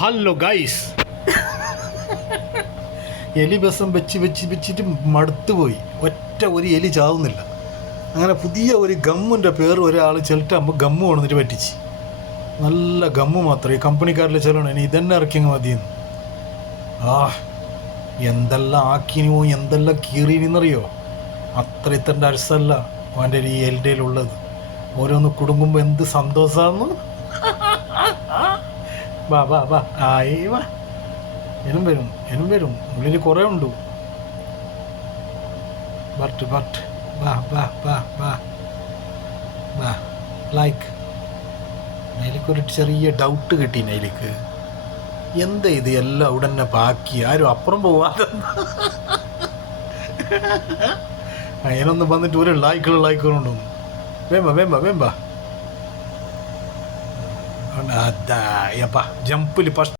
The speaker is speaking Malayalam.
ഹലോ ഗൈസ്, എലി ബസം വെച്ചിട്ട് മടുത്തുപോയി. ഒരു എലി ചാവുന്നില്ല. അങ്ങനെ പുതിയ ഒരു ഗമ്മിൻ്റെ പേര് ഒരാൾ ചെലുട്ടാകുമ്പോൾ ഗമ്മ് കൊണ്ടുവന്നിട്ട് പറ്റിച്ച്. നല്ല ഗമ്മ് മാത്രം ഈ കമ്പനിക്കാരിൽ ചെല്ലണം. ഇനി ഇതന്നെ ഇറക്കിങ്ങ് മതിയെന്ന്. എന്തെല്ലാം ആക്കിനോ, എന്തെല്ലാം കീറിനെന്നറിയോ. അത്ര ഇത്തൻ്റെ അരസല്ല അവൻ്റെ ഈ എലിൻ്റെയിലുള്ളത്. ഓരോന്ന് കുടുങ്ങുമ്പോൾ എന്ത് സന്തോഷമാണെന്ന്. വാ വാ വാ, ആയി വാ. എനും വരും ഉള്ളിൽ കുറേ ഉണ്ട്. ബട്ട് വാ വാ വാ വാ വാ. ലൈക്ക് അതിലേക്കൊരു ചെറിയ ഡൗട്ട് കിട്ടീന്. അതിലേക്ക് എന്താ ഇത് എല്ലാം അവിടെ തന്നെ ബാക്കി, ആരും അപ്പുറം പോവാതെ. അതിനൊന്ന് വന്നിട്ട് ഒരു ലായിക്കോണ്ടൊന്നു വേമ്പ അതാ ജമ്പിൽ ഫസ്റ്റ്